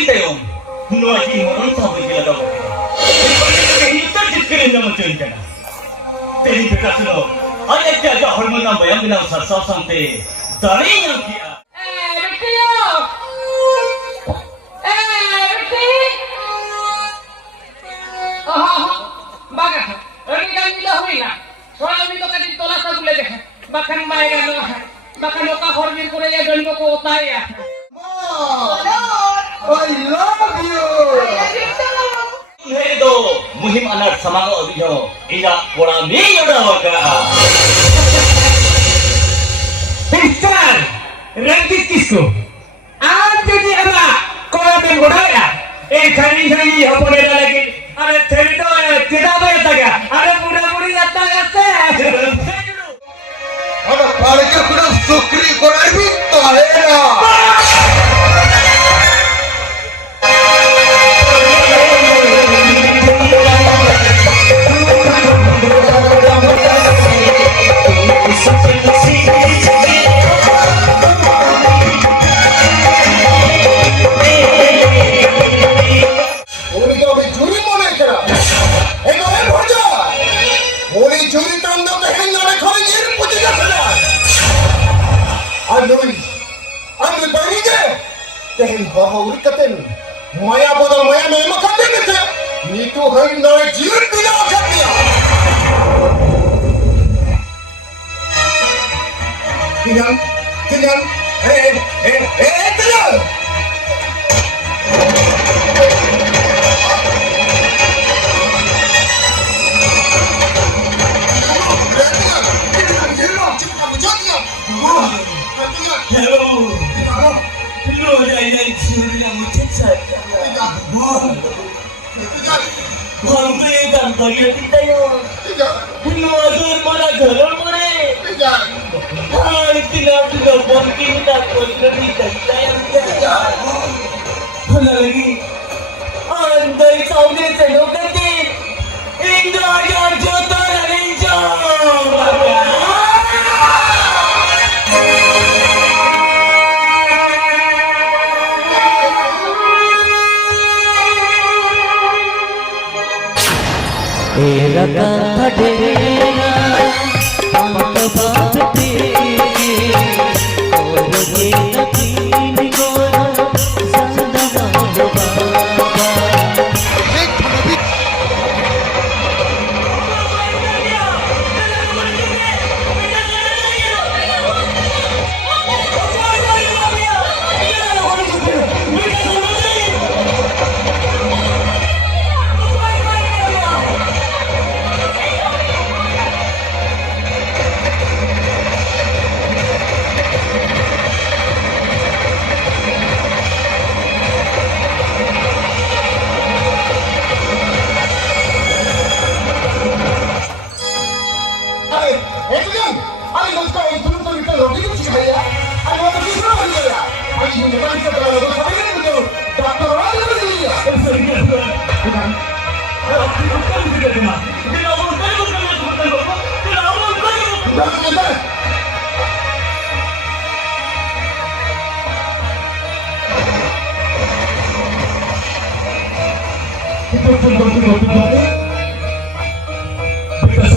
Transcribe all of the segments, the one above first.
din tayo. Nuwagi mo ang sabi nila daw. Kita dikkirin naman siya ka na. Teri beta suno. Ay ekya ja hormon ang bayang bilang sa sante. Dari yang kia. Ricky! Ricky! Baga, Ricky kan gila hui na. Soalnya itu kan ditolak aku lagi. Bahkan main bahkan oka hormon Korea dan ko utaya. I love you. Hedo muhim anak sama audio. Ila pura niyo daw ka. Pistol! Rangkit kisko! Alam jadi apa? Kau yang bodohnya? Kali apa dia lagi? Ada cerita tidak banyak taga. Ada muda-mudi datang ya Ada paling kuda sukri korai bintu alena. Maya bodol maya memang kata kita. Nitu hari naik jiran tidak akan dia. Tinggal, tinggal, tinggal. Bangbegan bagian kita yo. Bunuh mana galon mana? Hari tidak juga mungkin tak boleh kita yang kita. Lagi, andai saudara saya kata, Indo yang jodoh Indo. लगा था डेरा पंख बांधते और ये नकीन गोरा ज़िंदा बाबा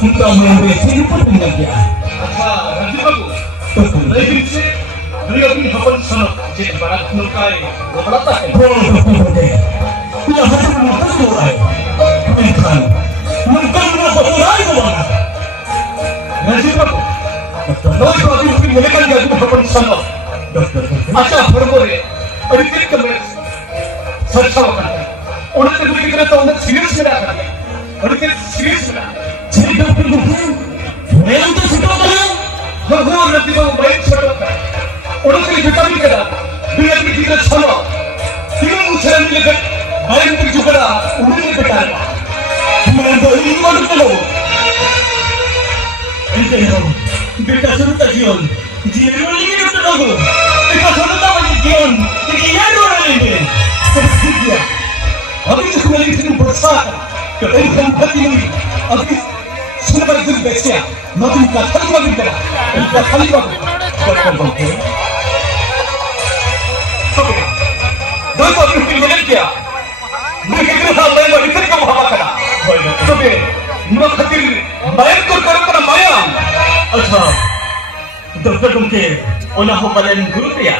Kita mengambil hidup dengan dia. Nanti bagus. Lagi sih, beliau ini hapan sana. Jadi barat nukai, berapa? Dia hanya mengatur orang. Bukan, bukan mengatur orang. Nanti bagus. Lalu kalau mungkin mereka jadi hapan sana. Macam berbeda. Ada kiri kemana? Sertakan. Orang itu kita tahu nak serius tidak. Orang itu serius tidak. Cerita perbuatan, yang itu sudah tahu. Bahwa nanti baru baik sudah. Orang itu kita mikir, bila kita sama, kita usaha mikir, baik itu juga dah, orang itu kita. Mereka ini mana tahu? Ini tahu. Kita sudah tahu. Jiran ini kita tahu. Kita sudah tahu jiran. Jadi yang orang ini, seperti अभी तो मेरी इतनी बरसात कहीं हम भर्ती नहीं अभी सुन पर दिल बैठा नदी का खाली बात करा इनका खाली बात कर बोलते हैं दो तो अभी begitu sampai melihat kamu apa kena tapi nggak khawatir bayar kau kena bayar अच्छा dokter gomke ona ho balen guru priya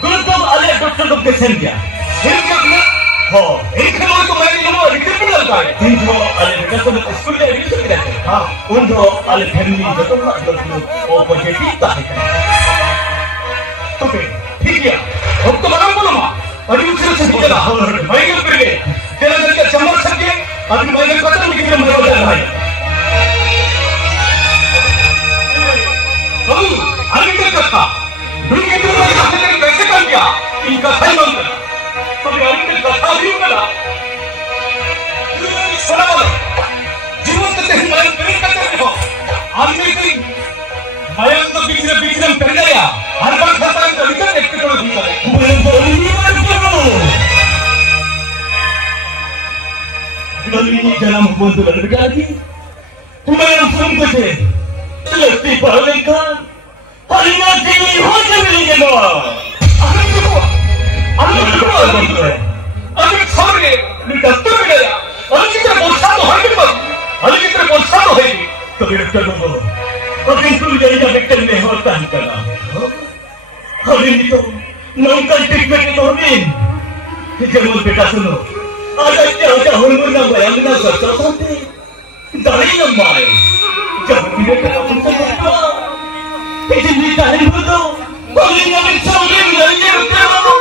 guru to ale dokter gomke sen dia हो एक लोग तो मैं नहीं रिक्रूट कर रहा है तीन जो अले बेटा तो स्कूल के एडमिशन के लिए हां उन जो अले फैमिली जो तो ना जो वो पॉजिटिव था है तो ठीक है अब तो बना बोलो मां अभी उसे से दिया मैं के ऊपर के तेरा घर का चंबर सके अभी मैं के पता नहीं कितने मर जा रहा है अब आगे क्या करता दुनिया के अंदर कैसे कर दिया इनका सही मंत्र तो यारी के कथा भी करा सुना बोलो जीवन करते हैं मैं प्रेम करते हो आदमी की मैं तो बीच में पड़ गया हर बार खाता है तो इधर एक करो भीतर मैं बोली मत करो गली जन्म बोल तो बेटा जी तुम्हारा सुन कुछ लगती पागल का हरिया की हो चली गया अरे छोड़े निकलते भी गया अरे कितने बोलता तो है भी मत अरे कितने बोलता तो है भी तो विक्टर को अरे तुम जाइए विक्टर में होता ही करना अरे नहीं तो नौकर ट्रीटमेंट तो नहीं कि जब वो बेटा सुनो आज क्या होता होने ना बयान ना करता होते दाई ना मारे जब मेरे बेटा उनसे बोलता इतनी टाइम हो तो बोली ना मैं छोड़े नहीं रुकते हो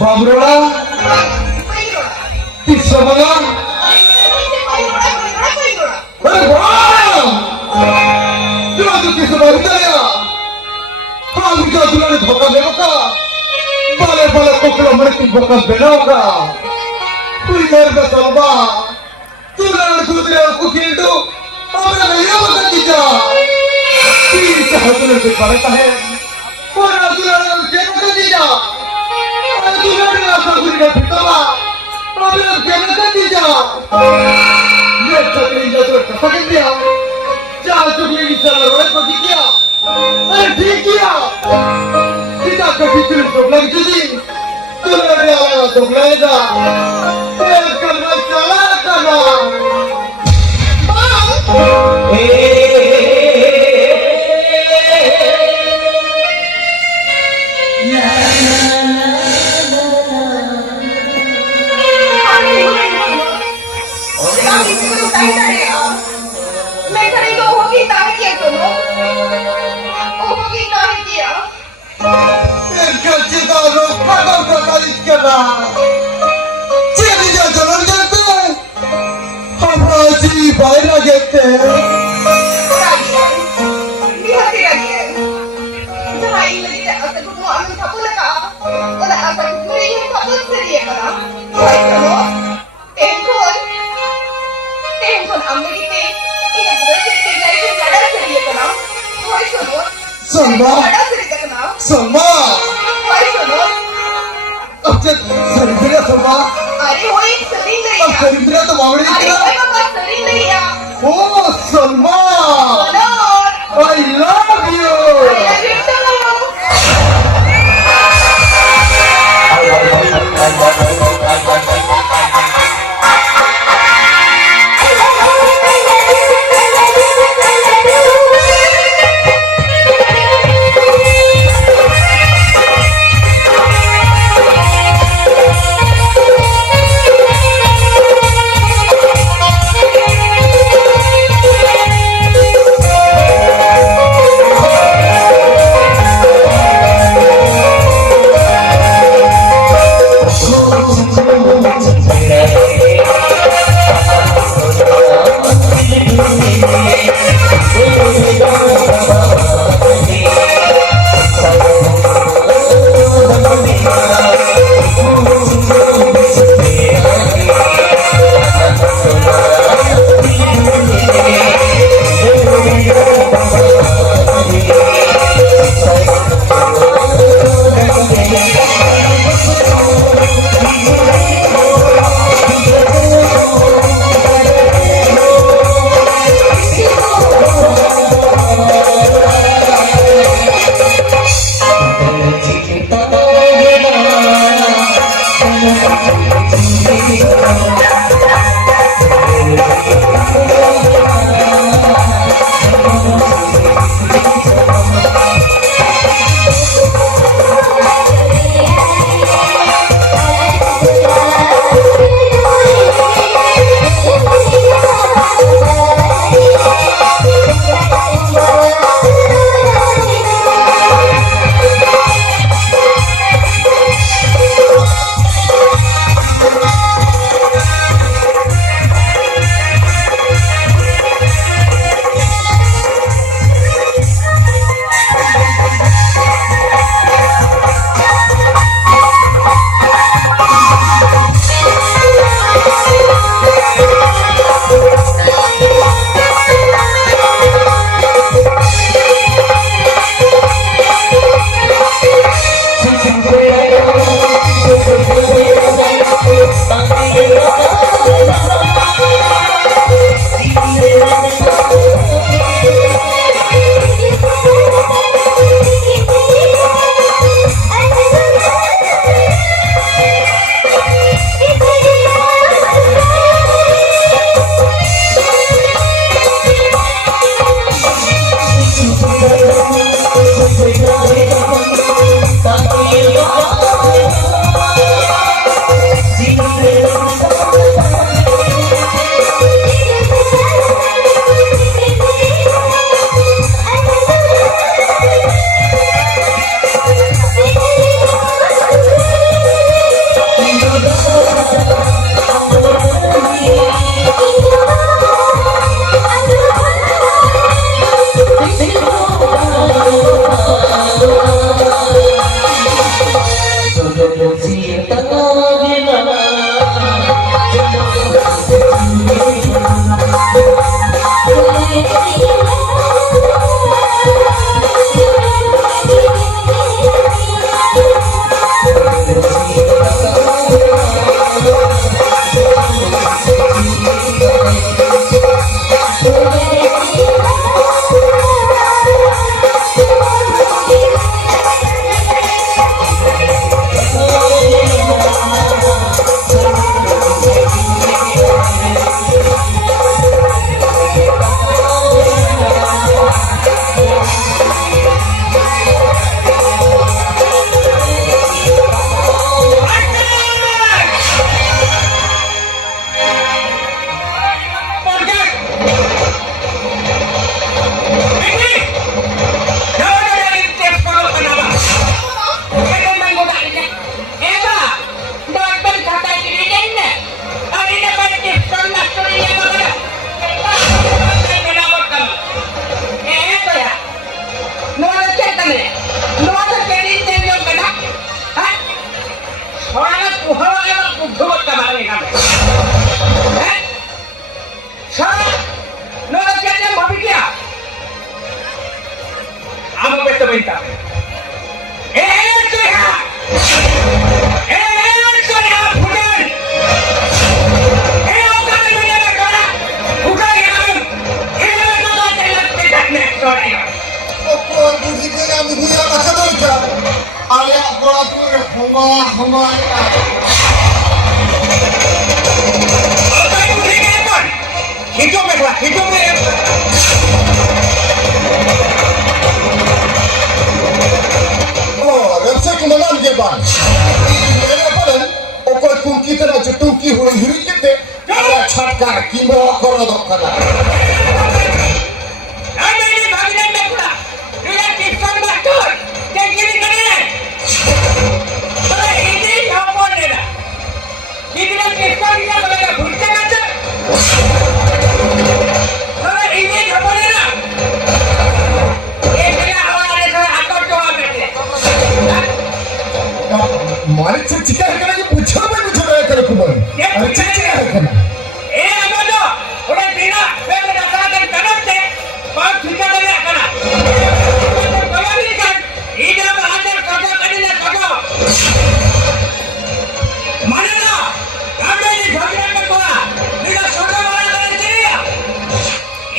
बाबरोड़ा किस्सा बना अरे वाह तू किस बात कर हम क्या तुमने धोखा दे का बाले बाले कोकला मरे तुम धोखा देना होगा कोई मेरे का तलबा तू लड़ दूसरे को खींचो हमें नहीं बता दीजा तीर से हथुले से पड़ता है और अदुला के बता दीजा अदुला ने अदुला ने फिटवा हमें के बता दीजा ये चक्री जो तो पकड़ दिया चार चुगली की चल रोए पकड़ दिया अरे ठीक किया kita kecil sebelah jadi tu ada orang sebelah dah kerana salah kerana बाहर जाते हैं सलमा सलमा अब सरिंद्रा सलमा अरे वो एक सरिंद्रा अब सरिंद्रा तो मावड़ी ओ Salma I love you bentar. Sehat! Sehat, bukan! Bukan ini menjadi kora! Bukan yang ini menjadi jalan tidak neksornya. অপর বুঝিকে আমি বুঝা কথা দরকার আরে অপরাধ হমা হমা Hidup mereka, hidup mereka. ও ব্যবসা কুমার গেবান এর পরেন অপর কুকিতে না চুটুকি হুড়ি হুড়ি কেতে আরে ছটকা কিমো করো দক্ষনা Ami ini bagian mereka. Dia kisah bakar. Dia gini gini. Kalau ini apa dia? Kita kisah dia kalau bukan aja. Kalau ini apa dia? Ini awal dia aku jawab dia. मारे चिका है कि पूछो मैं कुछ रहा कर कुमार अरे चिका है ना Eh apa tu? Udah tidak. Saya dah sadar kanan saya. Pak kita dah nak kanan. Kalau ni kan, ini apa ada kerja kalian kerja. Mana lah? Kami ni bagian mereka. Kita sudah mana dari sini ya?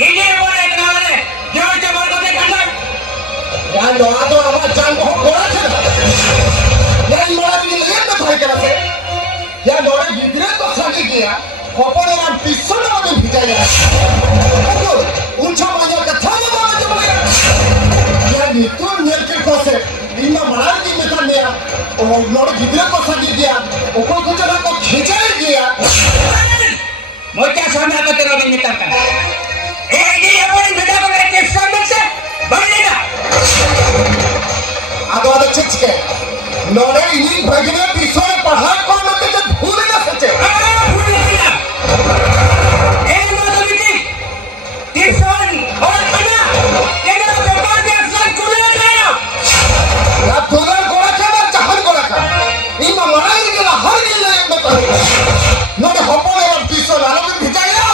Ini boleh kerana jangan cepat kau kanan. यार लोहा तो हमारा जान बहुत बड़ा है यार लोहा की ये तो भाई करा से यार लोहा गिरे तो साथी किया ऊपर और पीछे ना तो भिजा यार तो ऊंचा माया कथा में बाबा जब लगा यार नीतू नियर के कोसे इनमें मरार की मित्र ने और लोहा गिरे तो साथी किया ऊपर कुछ ना तो खींचा ही किया Mocha sama aku terus mintakan. Ini apa yang kita boleh kisah macam? Bagaimana? आदो आदो चिचके लोड़े इन्हीं भगने पीछे पढ़ा कौन मत जब भूल ना सचे यार दोनों गोला क्या ना चाहत गोला का इमा मनाई के ला हर गिल ने बता लोड़े हपो ने पीछे लालो में भिजाया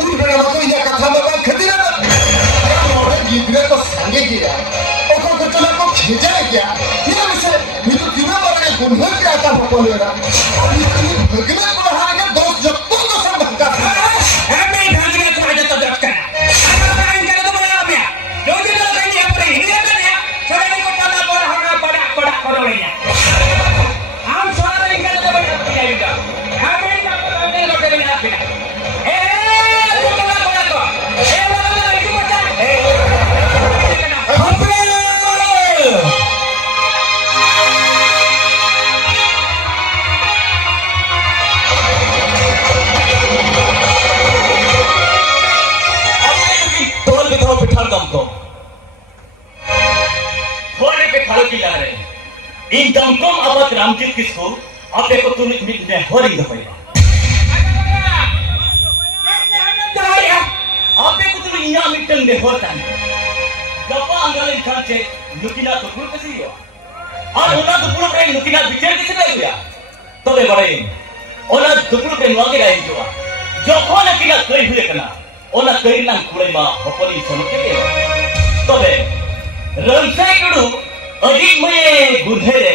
उन बड़े मत ये कथा में बात खती ना लोड़े गिरे तो संगे गिरा ओको को चला को खींचा क्या ये विषय ये तो किना बड़े गुंडों के आता हपो लेगा इतनी भगने को हार के दोस्त जब तो सब भटका हमें भागने को आजा तो दर्द करना अगर इन करे तो बड़ा आप या जो भी लोग हैं यहाँ पर हिंदी में या छोटे को पता पड़ा होगा बड़ा करो भैया हम सोना इन करे तो बड़ा आप जाएगा हमें इन को बंदे लोटे में आप बिना तुम लोग बड़ा को लोग इसी बच्चा तोल बिठाओ बिठाल दम को थोड़े पे खालो की ला रहे इन दमकम आवाज रामजीत किसको आप देखो तुम ने होरी दबाएगा आप देखो तुम इन्या मिटन दे होता है गप्पा अंगल इंसान से नुकिना तो पुल कैसे हुआ और उना तो पुल पे नुकिना बिचर कैसे नहीं हुआ तो बे बड़े ओला तो पुल पे नुआगे गए जो कौन किला कोई हुए कना ओला कई lang kulay ma hopoli samke ke tobe ramsai kudu adik moye gudhere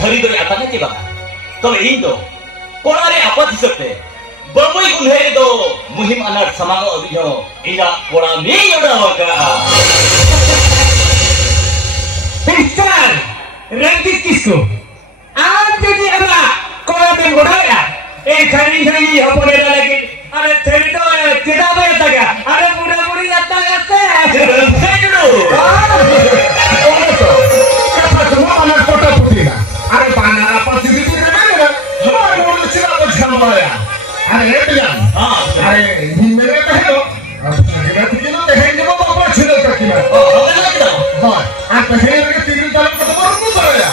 thari do ata na kiba tobe indo korare apat hisapte bamoi gudhere do muhim anar samago abhijo ila kora me yoda hoga Pistol, rangkis kisko. Aap jadi apa? Kau yang muda khani apa dia lagi? Ada cerita kita apa ya taga? Ada muda-mudi datang apa? ramsai kudu कथा तुम्हारा ना कोटा पुटीना अरे बाना apa diri diri mana हां बोल चिरा को झलवाया अरे बियान अरे मेरे कहे अब मेरे किलो देखेंगे वो बाबा छिलो का किना हां आप कहे के तीन ताल को तो बरु कराया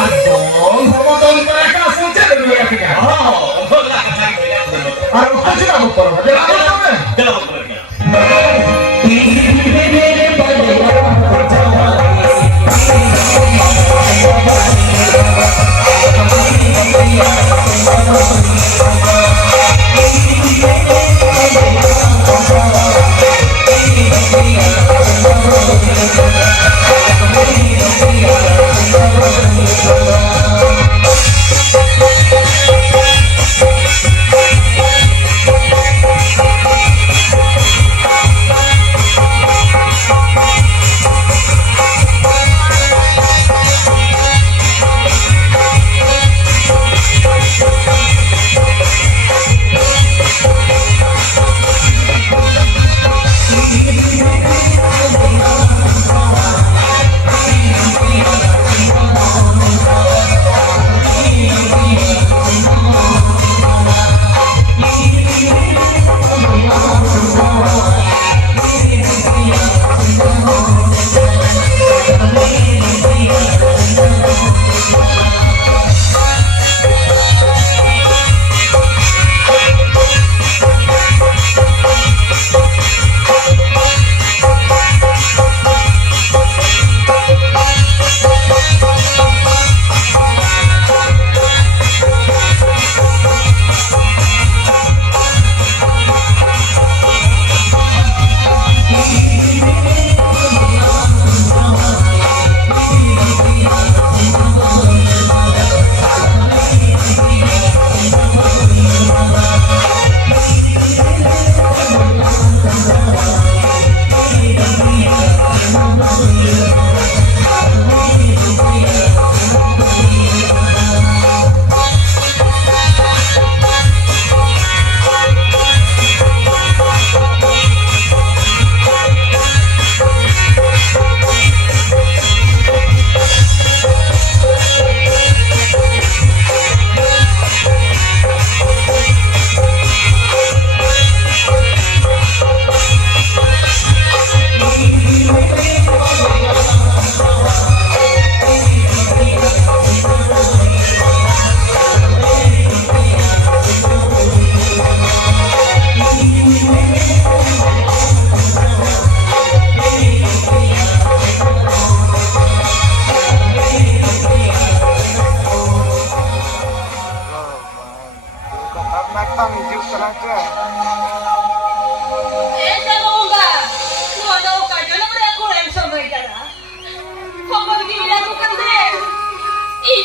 आज दोन हम दोन पर का सोचे दे किना हां अरे कुछ ना पर Thank you.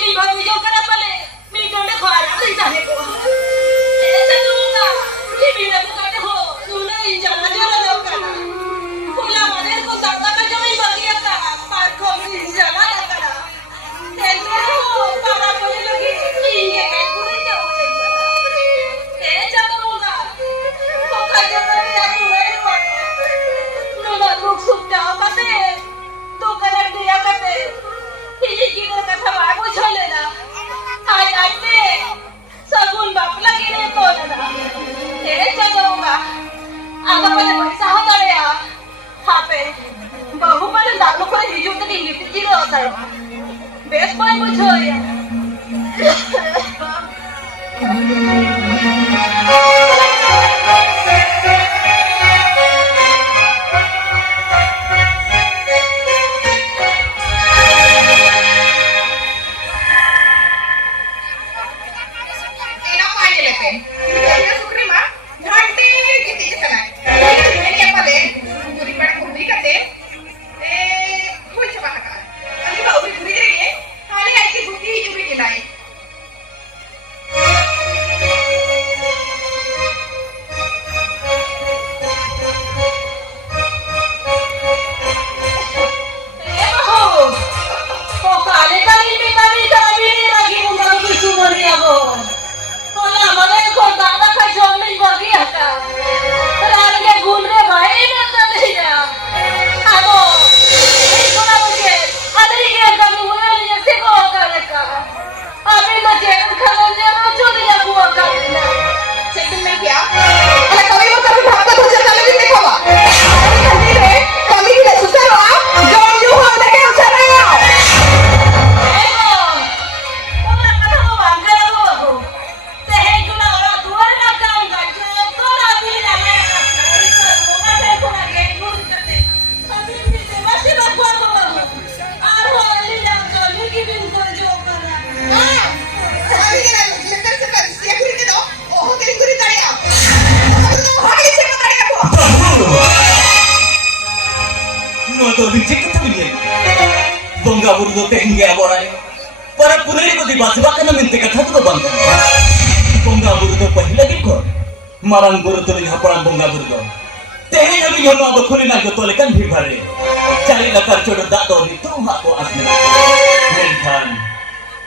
Ini baru hijau kenapa le? Minum deh kau ada di sana kau. Sesuatu ni bila bukan deh ho, sudah hijau aja lah deh kan. Pulang mana kau tak tak jauh bagi apa? Parkau hijau lah deh kan. Tentu para punya lagi ini kan kau jauh. Sesuatu kau kerja dari aku lewat. Nona ruk sudah apa deh? Tu kalau dia kata. Ini kita kata bagus chole na. Ay te. Sabun bapla gine to na. Jaga Aga pada paisa hoga re ya. Hape. Bahu pada dalu kore hiju te ni lipti ro sa. Bes pai bujo ya. Bongga buru do tehingge aborai. Para puneri ko di basba kana minti katha ko bangka. Bongga buru do pahila din ko. Marang buru to liha parang bongga buru do. Tehe ami yono abo khuli na ko tolekan bhi bhare. Cari lakar chodo da do ni tu ha ko asne. Menkan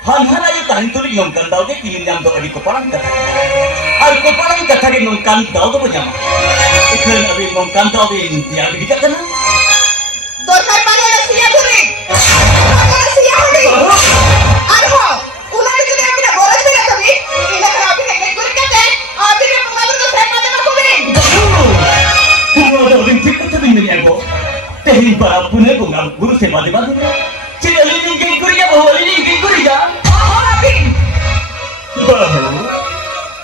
han hana yu tahin tuli nongkan daw de kinin jam do adi ko parang katha. Ar ko parang katha ge nongkan daw do panyama. Ikhan abi nongkan daw de dia bidika kana. Dorkar pada siya guri. Siya guri. Arho, ular itu dia tidak boleh tidak tapi. Ini kalau abi nak guri kata, abi dia mengalir ke saya pada aku ni. Kalau ada orang cakap tu ini aku, tehin para punya bunga guru sema di mana? Ciri ini gini guri ya, bahu ini gini guri ya. Oh, abi. Bahu,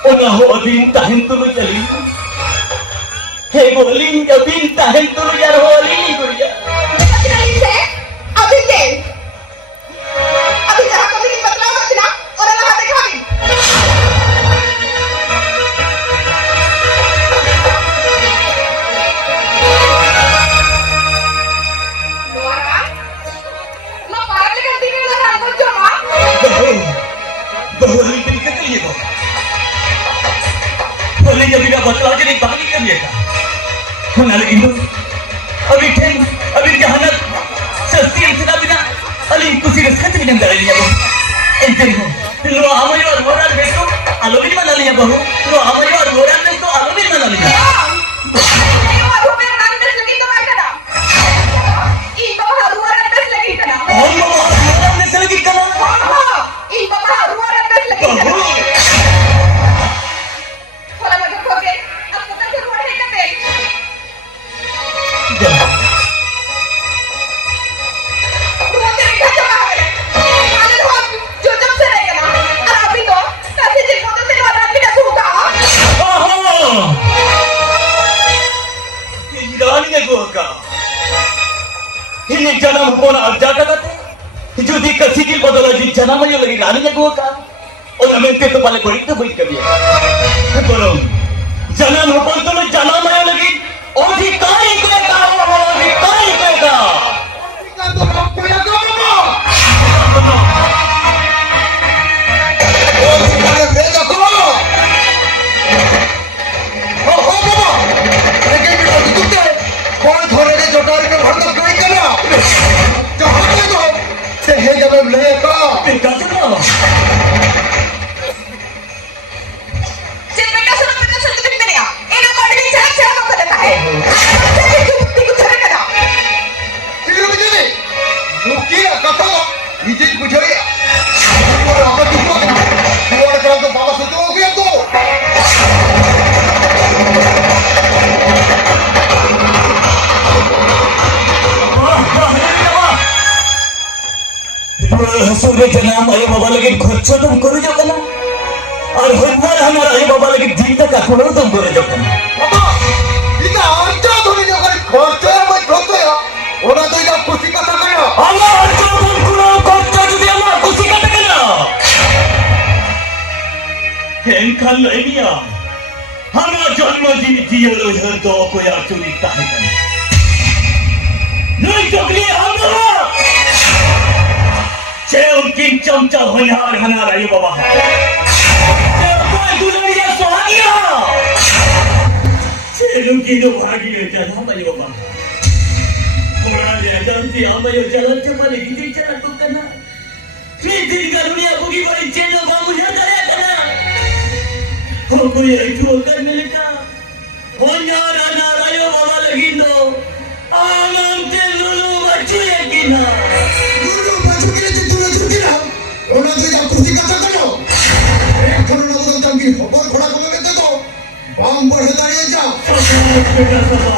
orang ho abin tahin tu jali. Hei boling abin tahin tu jar ho ini guri ya. अभी जहाँ कभी नहीं बदलाव करती ना और अल्लाह देखा भी दोबारा ना पार लेकर दी नहीं लगा कुछ जो माँ बहु अली तरीके के लिए वो बोले जब इधर बदलाव के लिए बाकी कर लिया था हमारे इंदु अभी जहानत सस्ती इंतज़ाम बिना अली कुछ रस्ते में जंगल लिया बहु इंतज़ाम लो हमारे और मोराल में तो आलोबी बना लिया बहु लो हमारे और मोराल में तो आलोबी बना लिया ये वालों में रंग लगी तो क्या करना इन बाबा हरुआ रंग लगी करना और मोराल में से लगी कला इन बाबा हरुआ रंग लगी करना थोड़ा मगर खोके अब पता चल रहा है क्या ini jangan pun arja kata jadi kasih kil badalah di jangan aja lagi rani nya gua kan orang mente tu paling korik tu baik kami belum jangan pun tu jangan aja lagi oh di kai kata oh di kai kata तुम्हें जनाम आयो बाबा लगे खर्चो तुम करो जो कना और हमार हमार आयो बाबा लगे दिन तक अखनो तुम करो जो कना বাবা এটা আঞ্চা ধরে যখন খরচ আমার খরচ ওরা তো এটা খুশি কথা কেন আমার যখন কোনো খরচ যদি আমার খুশি কাটে কেনা কেন খাল লইয়া আমার জন্ম দিন দিও লইহর তো কোয়া চুরি তাহে কেন নই চকলি আমরা সে উনকিন চমচা হইহার হানার আয়ো বাবা সে কোই দুলরিয়া সোহাগিয়া সে লুকিনো ভাগিয়ে জানা আয়ো বাবা थोड़ा जानती आमायो चलते माने गिदी चला तो कना फिर करुणिया बुगी बड़ी चेलो बाबू जा करे कना हो कोई ऐठो करने लगा हो यारा ना आयो बाबा लगिनो आनंद ते लुलु बचुए किना লুলু বাজুকে যে তুলে ঝুঁকিলাম ওরা তো এটা খুশি কথা কেন এখন না বলতাম কি খবর খোলা করে গেছে তো বাম বসে দাঁড়িয়ে যাও बेटा सभा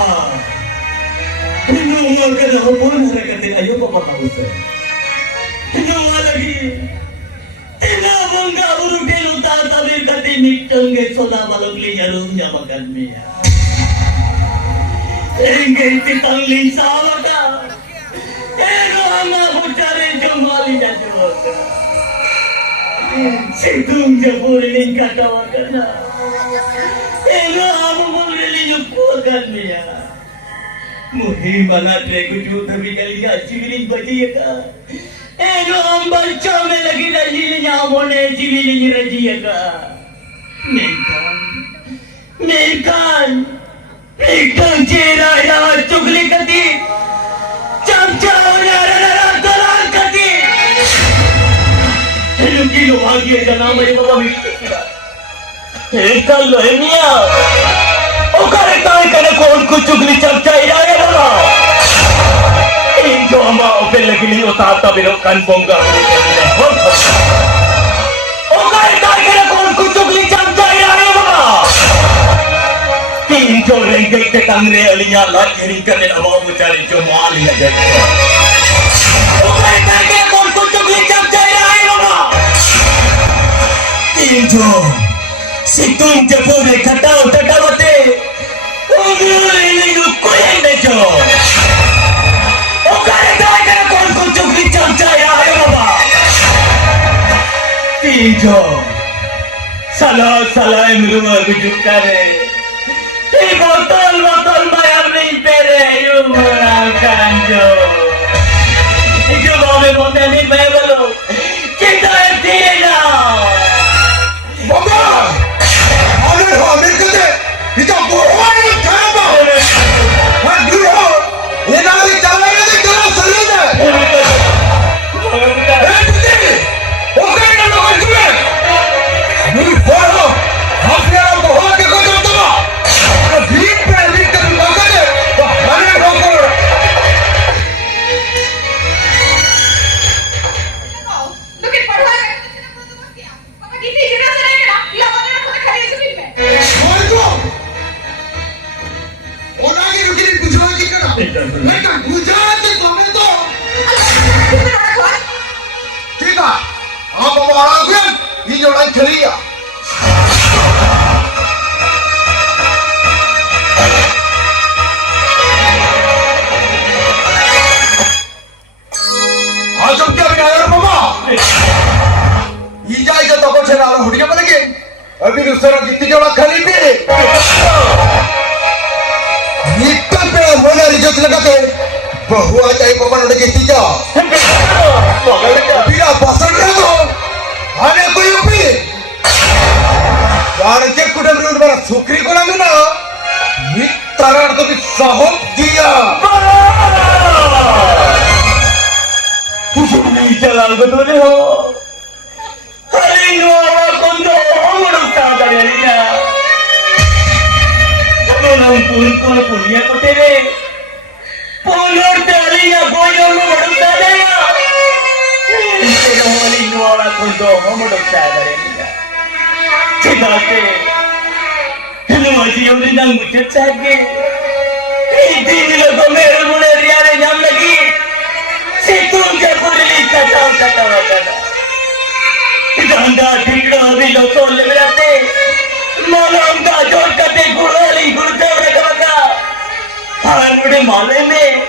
Hino ka na hapon haragate ayo pa makausa. Hino lagi. Tinabangga uruke luta tabir kati niktangge soda balogli jarum jamakan miya. Engge titangli sawaka. Eno ama butare jomali jatuaka. Situng japurin katawaka na. Eno ama mulili jupuakan miya. मुही मना ट्रेगु जो तभी गलिया चिविलिंग बजी का एनो अंबर चो में लगी रजी ने जामोने चिविलिंग रजी का मेकान चेरा या चुगली कती चमचा या दलाल कती एनो की लो भाग्य जना मेरे बाबा भी एक कल लोनिया ओकरे ताई कने कौन को चुगली चमचा इराया बोला इन जो हमा ओपे लगली उतारता बिरो कान बोंगा ओकरे ताई कने कौन को चुगली चमचा इराया बोला तीन जो रेंगे के तंगरे अलिया लाखरी करने लवा बेचारे जो माल ही लगे ओकरे ताई कने कौन को चुगली चमचा इराया बोला तीन जो सितुम जपूरे खटाओ टटावते उंगली लुको नहीं जो ओकरे ताई कने कौन को चुगली चमचा इराया बाबा तीन जो साला इमरुआ गुजुक करे ती बोतल मायार नहीं पेरे युमरा कांजो जो बाबे बोते नहीं मैं बोलो चिंता दिए ना বাবা আমের কাছে এটা বড় খারাপ আর দুটো এনারে চালায় না কেন চলে যায় ওকে না ওই তুমি মুই বড় আপনারা বড়কে কত দেবা ভিড় পে তুমি বলতে মানে রকম Look at Parwa. Papa कितनी जगह से रहेगा? या वगैरह खुद खड़े जमीन में. বলতো ওনাকে রুকি বুঝাও কি করা না বুঝাতে তুমি তো कितने बड़ा खोल? ठीक है आप हमारा गेम ये जोड़ा खेलिया आज हम क्या बिना यार मामा ये जाएगा तो कुछ ना हो गया बनेगे अभी दूसरा कितनी जोड़ा खाली थी निकल पे बोला रिजल्ट लगाते बहुआ चाहिए पापा ने कितनी जा बिना पसंद है तो आने कोई उपी यार जे कुडम रूट पर सुक्री को ना ना मित्रार तो भी सहब दिया कुछ नहीं चला गदोले हो अरे नोवा कोंदो हमड़ता करेलिया कोनम पुन पुनिया कोटेरे पोलोर तेलिया गोयो नो बड़ता देया तेरो होली नोवा कोंदो हमड़ता करेलिया चिदाते हनुमाजी उन्हें नंग मुझे चाहिए दिन लोगों मेरे मुने रिया रे नाम लगी सितुम के पुरली कटाव डंडा ठिकड़ा भी लोसो ले मिलाते मलम का जोड़ कटे गुड़ाली गुड़ते रखा हार बड़े माले में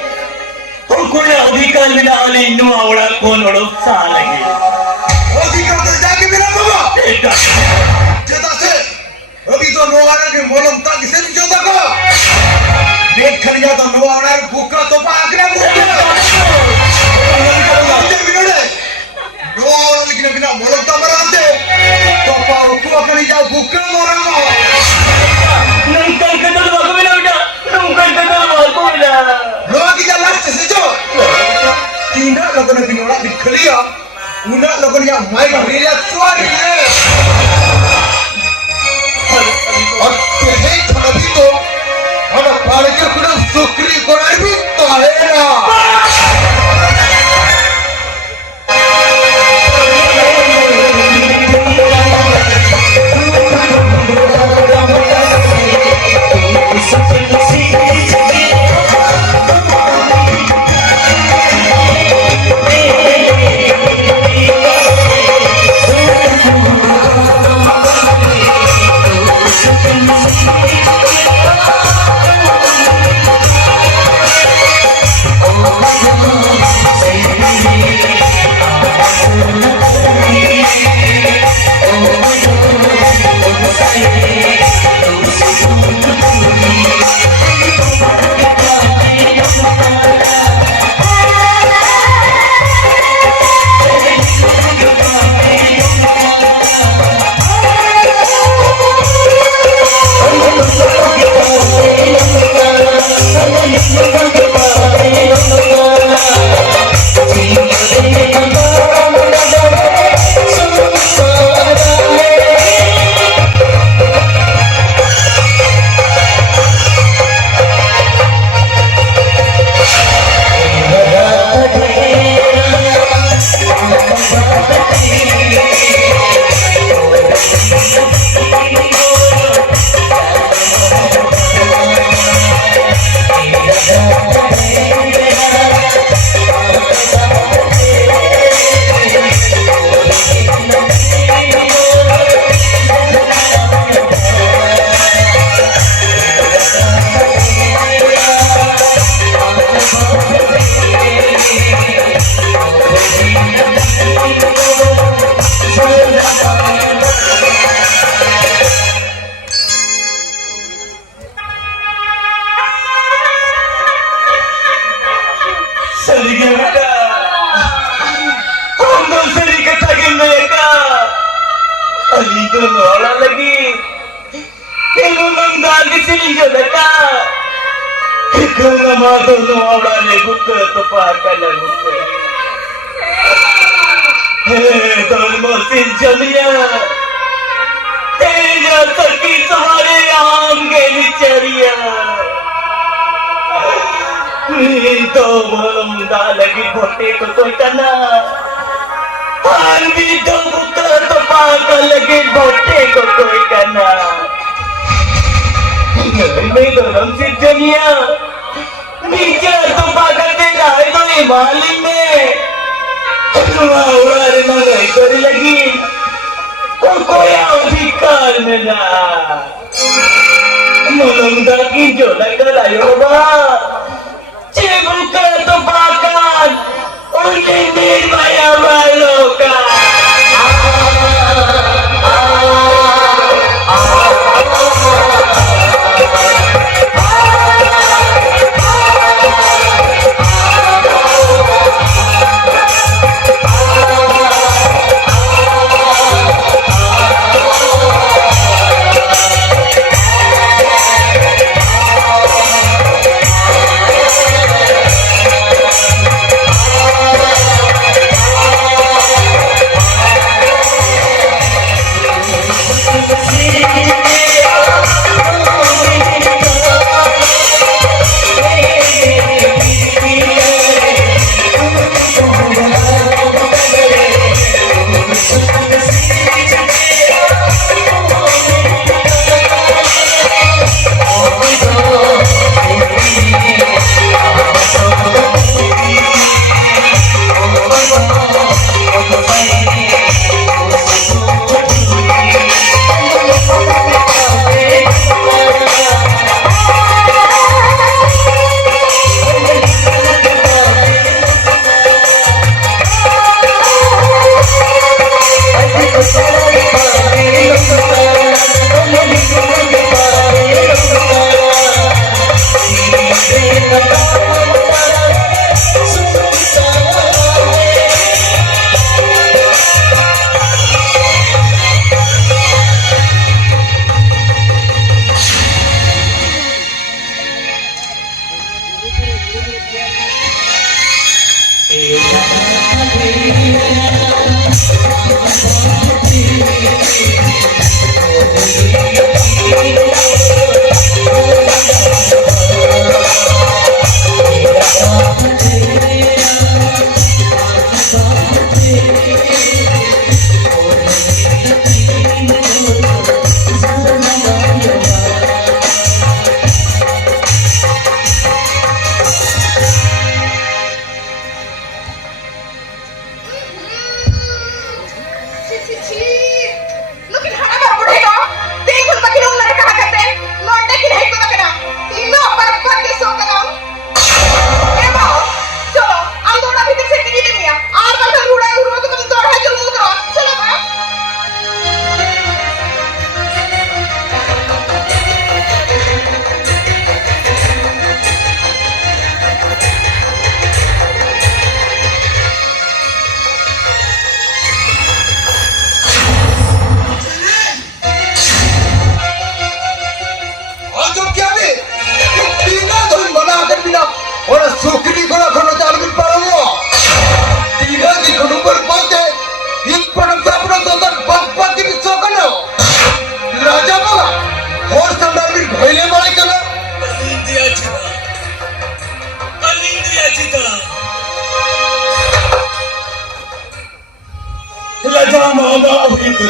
कोई अधिकार बिना वाले इन्नु आवड़ा कौन ओड़ो सा लगे अधिकार तो जाके मिला बाबा जता से अभी तो नोआरा के मोलम तक से नहीं जोता को देख कर जा तो नोआरा भूखा तो पागरा भूखा नोआरा लेकिन बिना मोलम तो मराते तो पाओ को अपनी जाओ भूखा मरांगा नंकल के दल बागो बिना बेटा नंकल के दल बागो बिना नोआ की जा लास्ट से जो तीना लोगों ने बिनोड़ा दिखलिया उना लोगों ने माई का रिया स्वारी है और तेरे थोड़ी तो और पाले के कुछ सुक्री कोई भी तो है ना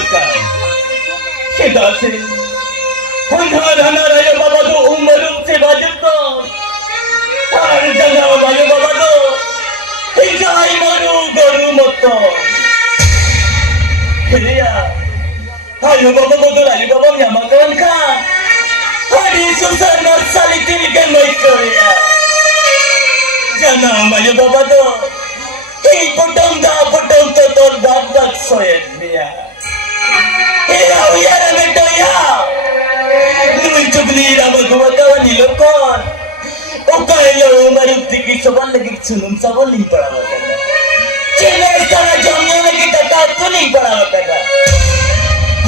durkan. Sedase. Hunhar hanar ayo baba do umarup se bajut ko. Ar jana ayo baba do. Hijai maru goru motto. Heya. Ayo baba bodol ayo baba nyamakan ka. Hari susah nasali tilke maikoya. Jana ayo baba do. Hei potong to tor bab soyet dia. Heya uyara beto ya. Nui chugni rama gumata nilokon. Okailo umaruk tiki soban lagi sunum sabon ling padawa kada. Cina istana jamnya lagi tata tuning padawa kada.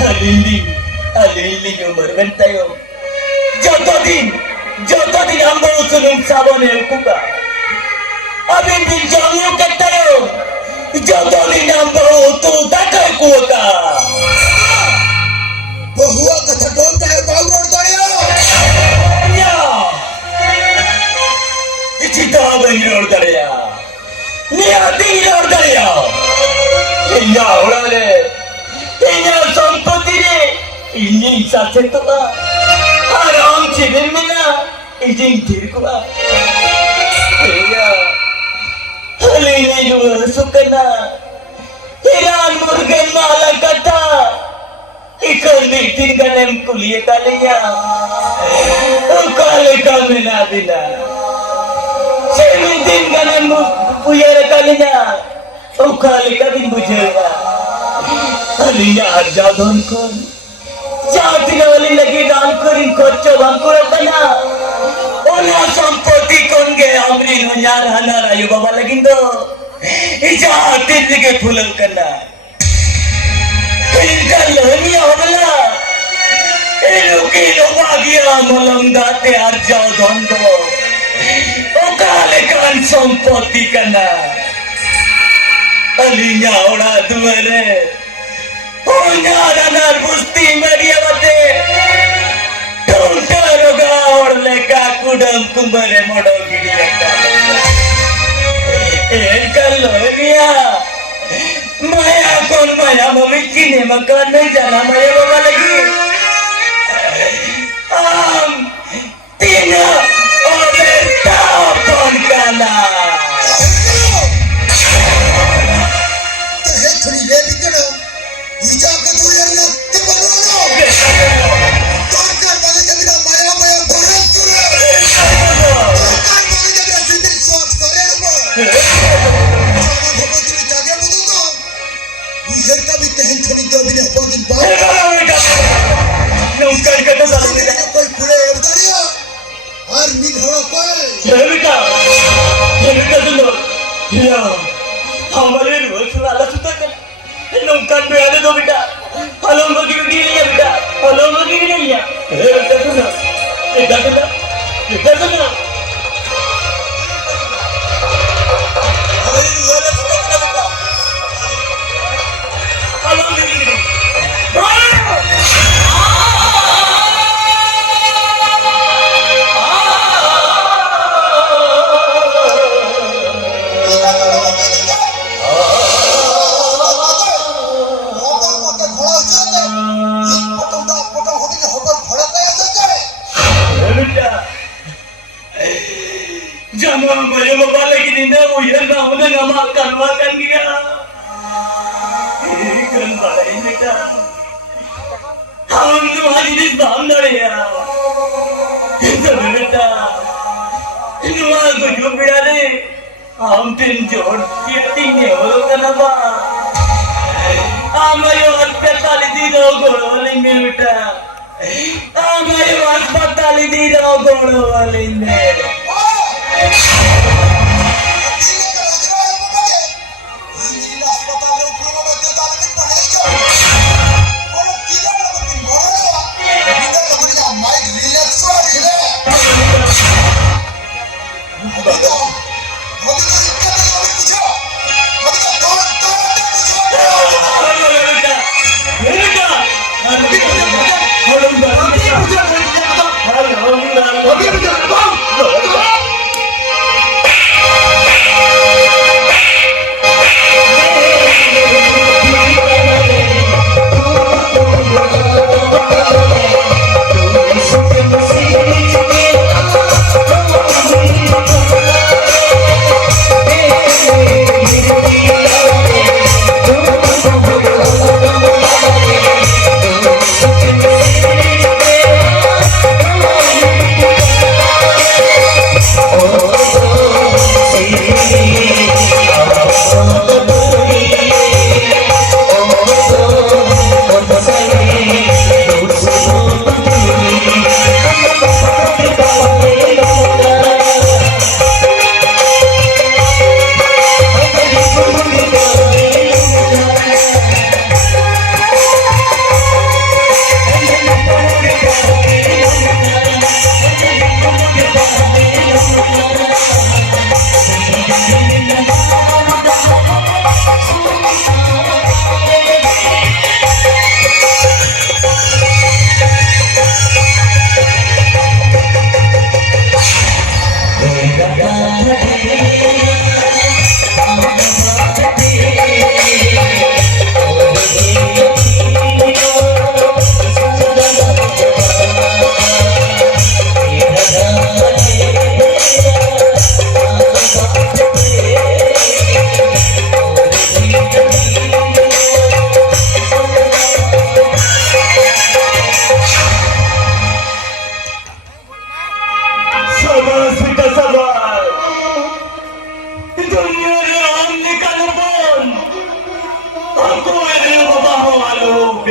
Halili umar bentayo. Jotodin ambo sunum sabon elkuka. Abin din jamnya katayo. Jotodin ambo tu takai kuota. बहुआ कथा डोंटा है बाउरोड दरिया Ya. Icita banyor dariya. Niyati yor dariya. Inya urale. Inya sampati re. Ini sache to ba. Aram chibin mina. Ijin dirku ba. Iya. Halini jual sukana. Iran murgan mala kata. Ikon bitin kanem kuliah kalinya. Kali kami nabina. Semintin kanem buyar kalinya. Kali kami bujera. Kalinya arja don kon. Jati wali lagi dan korin kocho bangkura bana. Ona sampoti kon ge amri nunyar hanar ayu baba lagindo. Ija hati lagi pulang kana. Inka lani awala. Kilo bagia malam date arja dondo. Okale kan sampoti kana. Alinya ora duare. Onya danar busti media bate. Tonta roga or leka kudam kumbare modo gidi leka. Inka lania. Maya kon maya mawiki ne makan nahi jana maya baba lagi. Tina Oberta Ponkana. तो है खड़ी ले बिकना ईजा के तो यार ना ते बनो तो कर वाले जब ना माया माया भरत तुले तो कर वाले जब ना सिंदर शॉट करे रो मामा भगवती ने जाके बुदो तो गुजर का भी तहन खड़ी तो भी ने बहुत दिन बाद नौकर का तो साले ये कोई पूरे उतारिया और मिल हो कोई Yerika dulu. Ya. हमारे रोज वाला सुता कर नौकर में आने दो बेटा हलो मगी नहीं है बेटा हलो मगी नहीं है इधर सुनो हमारे रोज वाला सुता कर बेटा हलो मगी नहीं Jangan bayar bapa lagi dinda, uyar namanya nama karwakan dia. Ikan bayi beta, हम तो आज इस दाम डरे यार, इधर बेटा, इन्होंने तो जो बिड़ा ले, हम तीन जोड़ किया तीन योरों का नबा, आमायो अस्पताली दी रो गोरो वालेंगे बेटा, आमायो अस्पताली दी रो गोरो वालेंगे. Halo,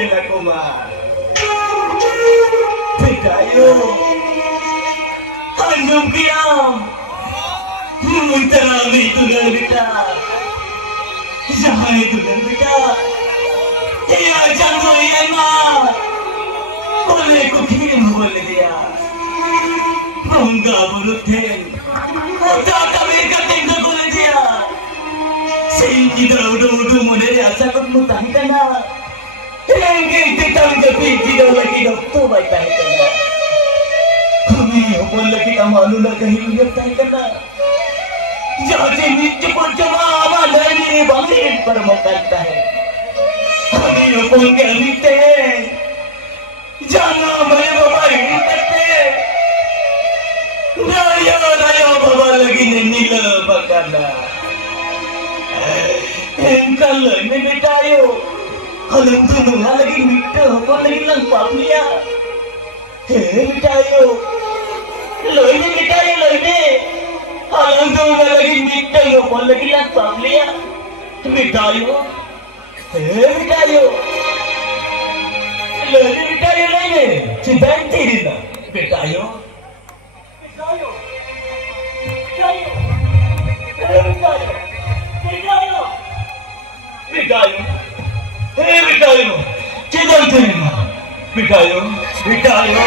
Bella Kumar. Pekayo. Anjum kiam. Muntarami tugal beta. Jahai tugal beta. Ya jango ya ma. Boleh ko kirim boleh dia. Bangga buluthen. Ata kami kating ko boleh dia. Sei kita udah mone asa ko mutahi kana. Hingga kita jadi tidak lagi dokter baik baik kana. Kami boleh lagi amalu na kahiliyat tayo kana. Jadi ni cepat jawab ada ni bangin permukaan tayo. Kami pun kerite. Jangan main babai kete. Naya baba lagi nila bakana. Engkau ni betayo. Kalau tu nunga lagi mita, apa lagi lang pamlia. Betayo. Loine betayo loine. Kalau tu nunga lagi mita, apa lagi lang pamlia. Betayo. Betayo. Loine betayo loine. Cinta tiri na. Betayo. Betayo. Betayo. Betayo. Betayo. Betayo. Betayo. Cinta tiri na. Betayo. Betayo.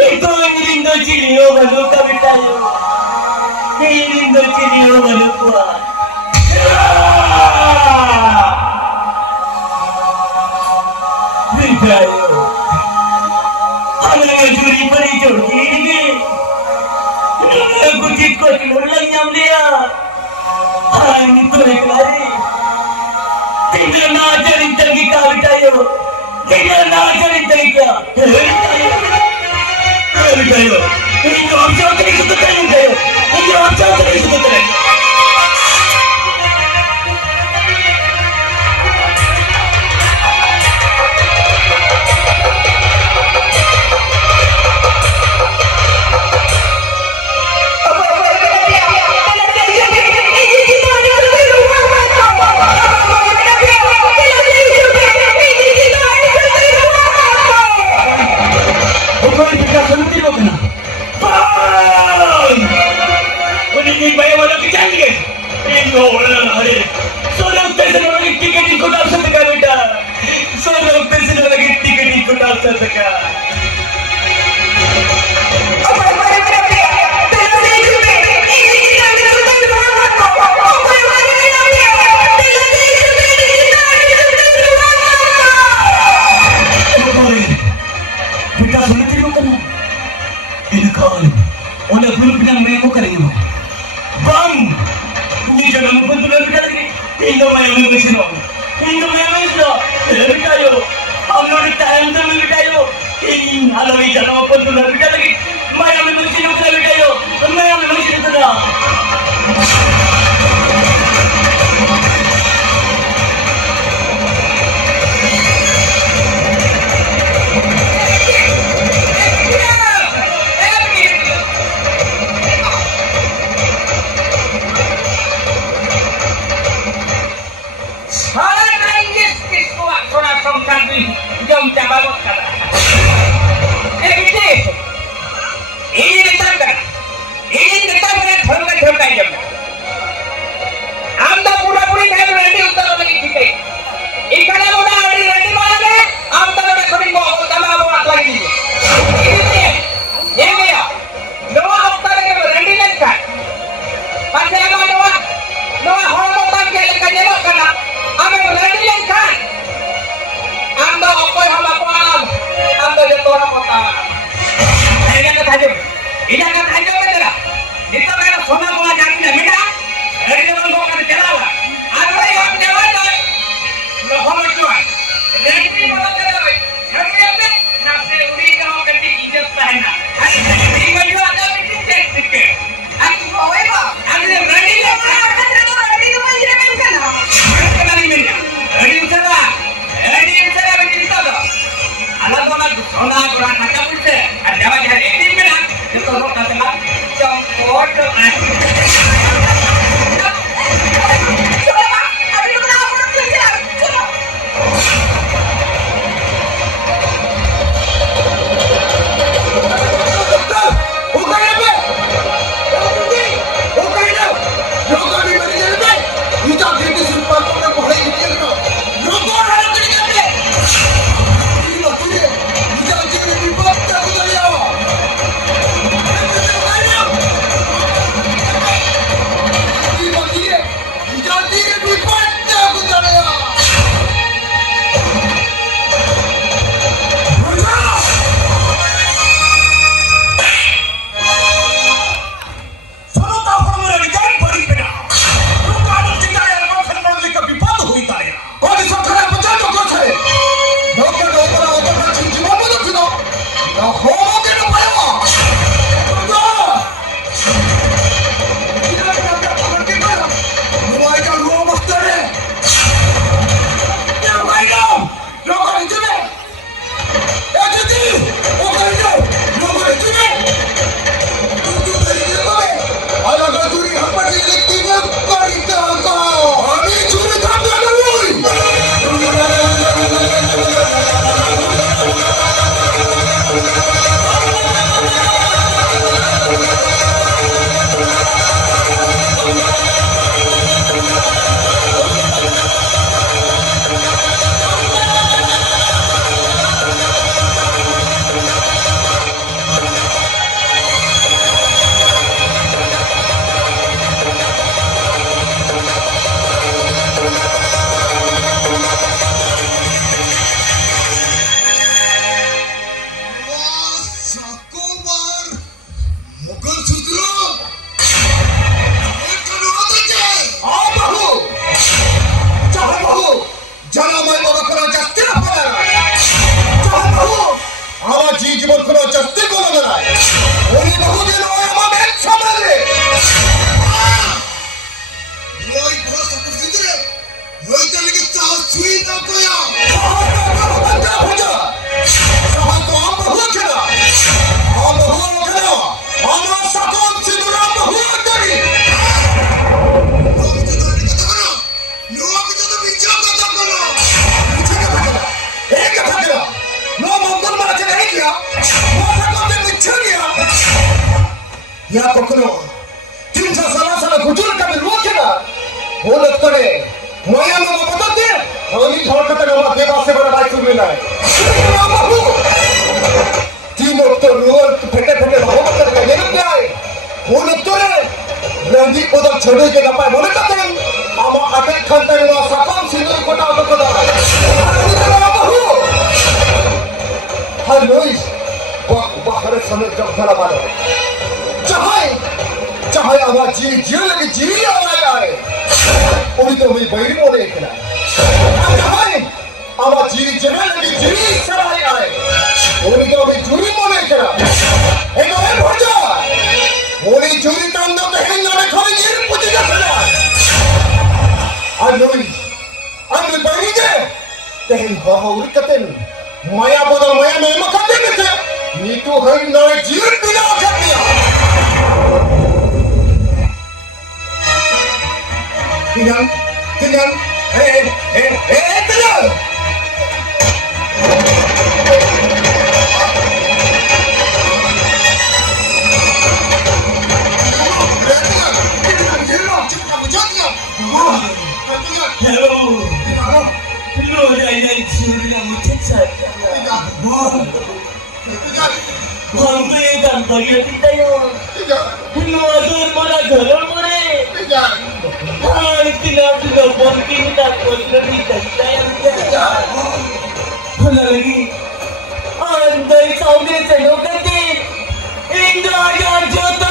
Itu ngirindo cilio baru kabitayo. Ngirindo cilio baru kuat. Betayo. Anak curi beri curi ini. Aku cikgu keluar nyam dia. Hang itu lekari. Tidak nak cari lagi kabitayo. Tidak nak cari lagi. Betayo. Ini orang cakap tadi sudah tanya betayo. Ini orang cakap tadi sudah tanya. orang kata pulsa. Ada macam ini mana? Itu orang kata lah. Jemput tu Coba, Pak. Abi lu kenapa orang kejar? Coba. या कखनो 300 गुजर का रोकेना बोलत करे मोया में बदलते होली छोड़ के ना के पास से बड़ा बाइक मिला है तीन तो रोल फटे फटे हो मत कर ये क्या है बोलत करे रंदी उधर छोड़े के ना पाए बोलत करे आमा आटे खंते ना सकम सिंदूर कोटा तो कोदा हाय लुइस बाहर समय जब खड़ा मारो चाहे आवाज जी आए उन्हीं तो मेरी बहन बोले चाहे आवाज जी सराय आए उन्हीं तो मेरी जूरी बोले एक और भजा मोरी जूरी काम ना कहीं ना खोले ये पूछे जा सकता आज बहनी के कहीं हो कतन माया बोल माया में मकाते में से नीतू है ना जीवन बिना कर दिया Tinggal, tinggal. Andai saudara saya kata, Indo ada jodoh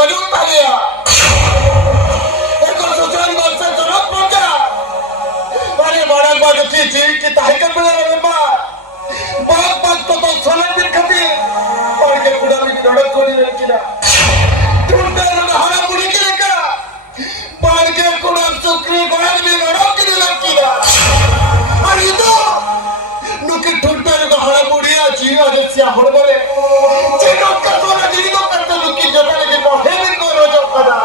बजून पालिया एको सुजान वर्ष जरूरत पड़ जा अरे बड़ा बात थी कि ताहे कर मिले रे बा बात तो सोना दिन खती और के कुड़ा में डड़क कोनी रे किना टूटे रे हरा बुड़ी के का पान के कुड़ा सुकरी गोल में डड़क के रे किना अरे तो नुकी टूटे रे हरा बुड़ी आ जीवा जैसे हड़बड़े जेनो का सोना दिन को करते नुकी जगह के मोहे में को रोजो कदा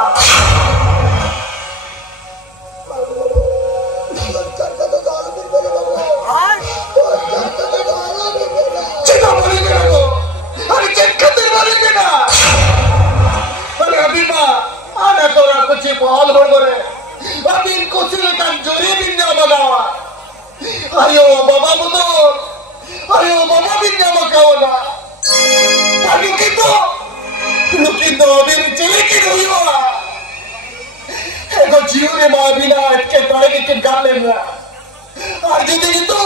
चिता बोली के रखो अरे चेक खतर बोली के ना अरे अभी माँ आना तो ना कुछ बॉल हो गए अभी इनको सिर्फ जोरी बिन्या बनावा अयो बाबा बुदो अयो बाबा बिन्या मकाओ ना अभी कितो अभी चले की रही हो एको जीव ने माँ बिना अटके तारे के गाल लेना आज दिन तो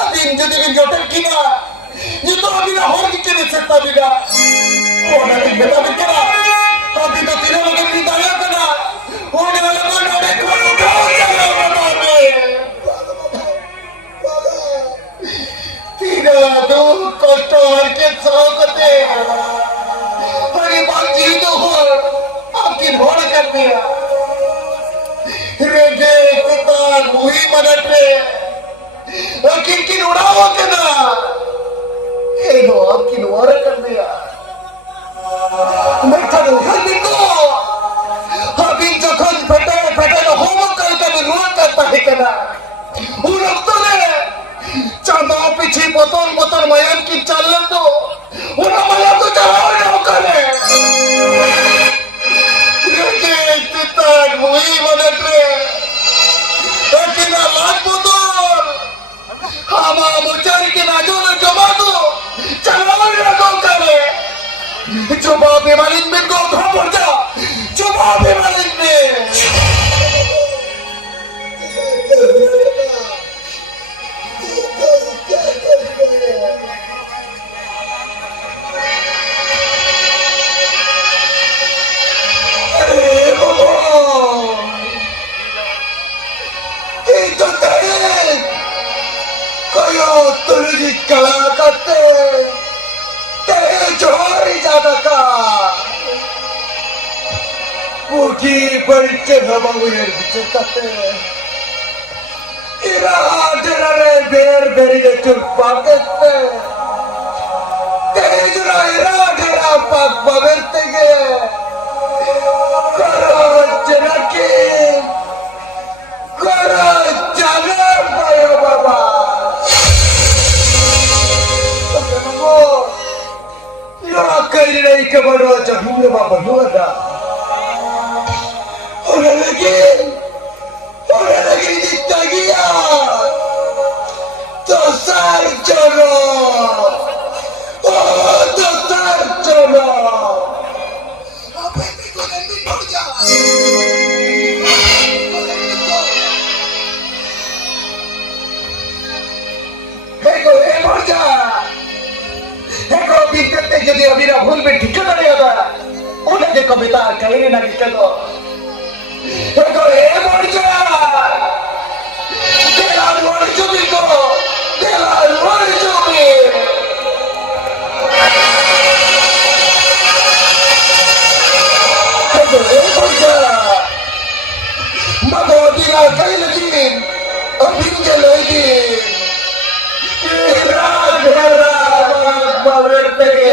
अभी दिन जोटर की ना ये तो अभी ना होर की नहीं सकता बिना वो ना भी बेटा भी करा अभी तो तीनों लोगों ने दाया करा होने वाला को नोड़े को उठाओ चलो बताओ तीनों दो कष्ट हर के साथ अरे बाकी तो हो आपकी भोड़ कर दिया रेगे कुत्ता मुही मदद रे किन उड़ाओ के ना ये नो आपकी नोरा कर दिया मैं था तो हर दिन को अभी जो खन फटे तो होमवर्क करता भी नोरा करता है करना वो लोग तो ने चांदा पीछे बोतल मयन की चलन तो उन्हें मला तो चलाओ ना करे रेगे कुत्ता मुही मदद रे किना लाख बोतल हामा मुचारी के नाजो ने जमा दो चलाओ ना को करे जवाब मालिक में को उठा पड़ जा जवाब मालिक में अरे बाबा ये तो तेरे कयो तुझी कला करते तेरे जोरी ज्यादा का मुठी परिचय नबावेर बिचे करते इरा आदरे बेर जे चुप पाते तेरे जुरा इरा आदरा पाक बबरते के करो जनकी करो जाने पायो बाबा योरा करी नहीं के बड़ो जबूरे बाबा योरा और लगी जितना गया तो सार चलो तो सार चलो যদি অবিরা ভুলবে ঠিকানা নেই ওটা ওটাকে কবিতা কাহিনী না লিখে দো এ মর্যা দেলার মর্যবি গো দেলার মর্যবি এ মর্যা মগো দিলা কাইলে দিন অভিনজে লই দিন রাগ রাগ বাবরে থেকে